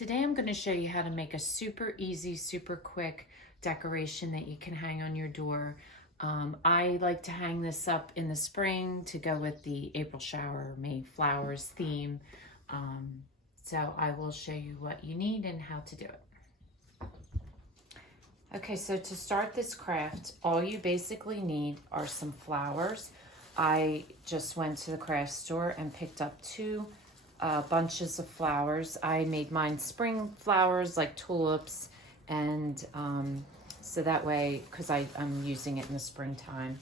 Today I'm going to show you how to make a super easy, super quick decoration that you can hang on your door. I like to hang this up in the spring to go with the April shower, May flowers theme. So I will show you what you need and how to do it. Okay, so to start this craft, all you basically need are some flowers. I just went to the craft store and picked up two bunches of flowers. I made mine spring flowers like tulips, and so that way, because I'm using it in the springtime.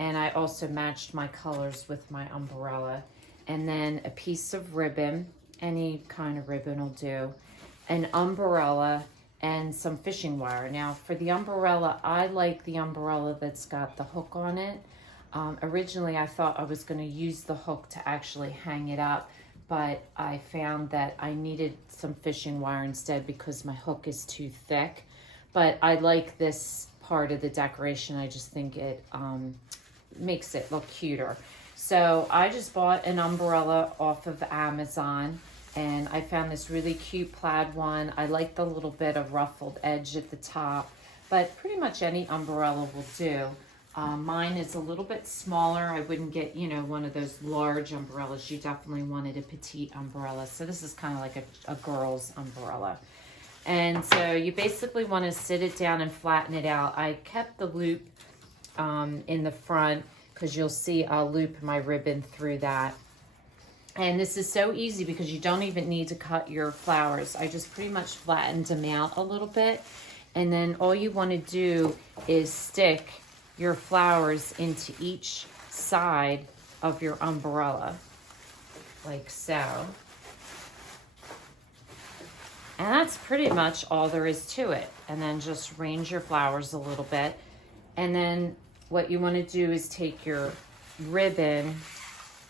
And I also matched my colors with my umbrella. And then a piece of ribbon, any kind of ribbon will do, an umbrella, and some fishing wire. Now for the umbrella, I like the umbrella that's got the hook on it. Originally I thought I was going to use the hook to actually hang it up, but I found that I needed some fishing wire instead because my hook is too thick. But I like this part of the decoration. I just think it makes it look cuter. So I just bought an umbrella off of Amazon, and I found this really cute plaid one. I like the little bit of ruffled edge at the top, but pretty much any umbrella will do. Mine is a little bit smaller. I wouldn't get, one of those large umbrellas. You definitely wanted a petite umbrella. So this is kind of like a girl's umbrella. And so you basically want to sit it down and flatten it out. I kept the loop in the front because you'll see I'll loop my ribbon through that. And this is so easy because you don't even need to cut your flowers. I just pretty much flattened them out a little bit. And then all you want to do is stick your flowers into each side of your umbrella, like so. And that's pretty much all there is to it. And then just range your flowers a little bit. And then what you want to do is take your ribbon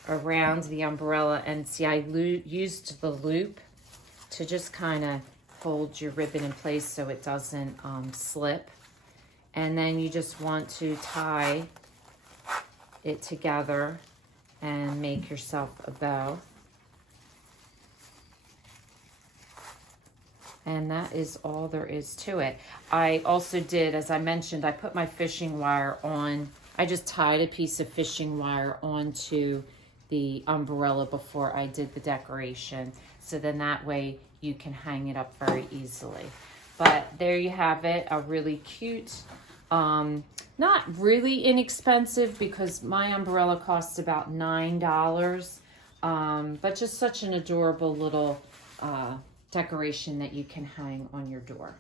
around the umbrella, and see, I used the loop to just kind of hold your ribbon in place so it doesn't slip. And then you just want to tie it together and make yourself a bow. And that is all there is to it. I also did, as I mentioned, I put my fishing wire on. I just tied a piece of fishing wire onto the umbrella before I did the decoration. So then that way you can hang it up very easily. But there you have it, a really cute, not really inexpensive because my umbrella costs about $9, but just such an adorable little decoration that you can hang on your door.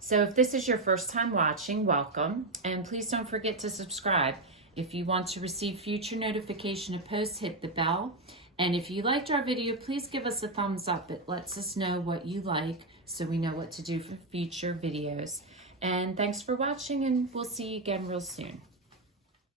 So if this is your first time watching, welcome, and please don't forget to subscribe. If you want to receive future notification of posts, hit the bell. And if you liked our video, please give us a thumbs up. It lets us know what you like so we know what to do for future videos. And thanks for watching, and we'll see you again real soon.